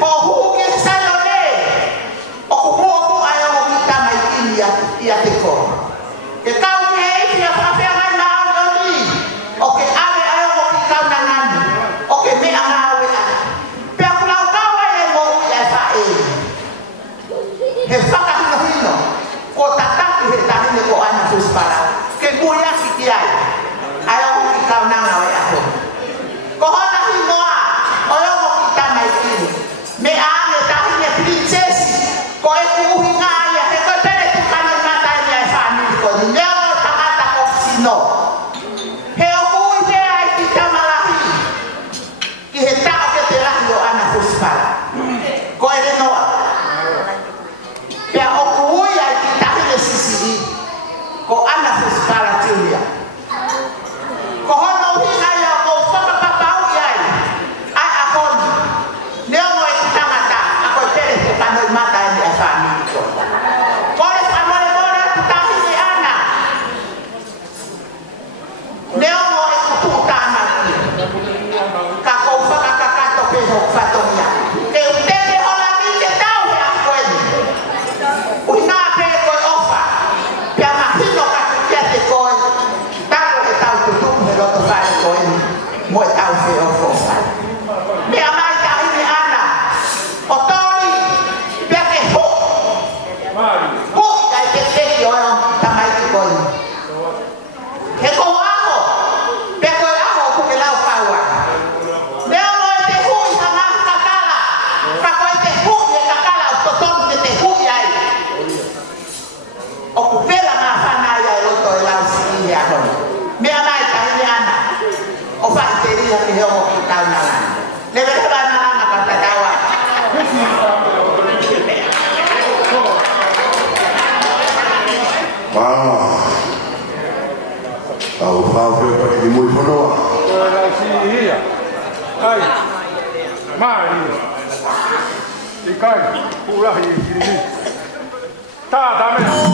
O huke sa yo ne. O kumu o ku ayo ki ko e kuhi ngā ia, he koe pere tu kano i mata i ai whanui ko ni leo tangata ko sino. He o kui pea i ki tamalahi, ki he tao ke te lahi o ana huspara. Ko e re noa. Pea o kui ai ki tahi le sisi i, ko ana huspara tiulia. Ko hono hina ia ko whakapapau iai, ai a honi. Leo mo e ki tangata, a koe pere tu kano i mata i ai whanui ko. Kore whanore mora tu tahi ni ana. Leo mo e kutu tāmaki. Ka kou whakakakato pe ho whatongia. Ke uteke hola mi te tau he a koe ni. Ui nā pe koe ofa. Pea mahino ka kia te koe. Taro e tau tutuku he roto whare koe ni. Mo e tau he ofo whare. Mea mai tahi ni ana. O tori, pea ke ho. Hui kai te teki o eo tamai ki koe ni. He ko aho. Pea koe aho o kuke lau kaua. Leo mo e te hui hanga kakala. Ka koe te hui e kakala o totonu ke te hui ai. O kupela ngā whanai ai roto e lau si i a honi. Mea mai tahi ni ana. O whai te ria ki he o ki tau nanga. Lewe rewa nanga ka te taua. Tau whawhia pati ki mui whanoa. Koe la si hia. Ai. Mari. I kai. Pulahi i kiri. Tā, tā mea.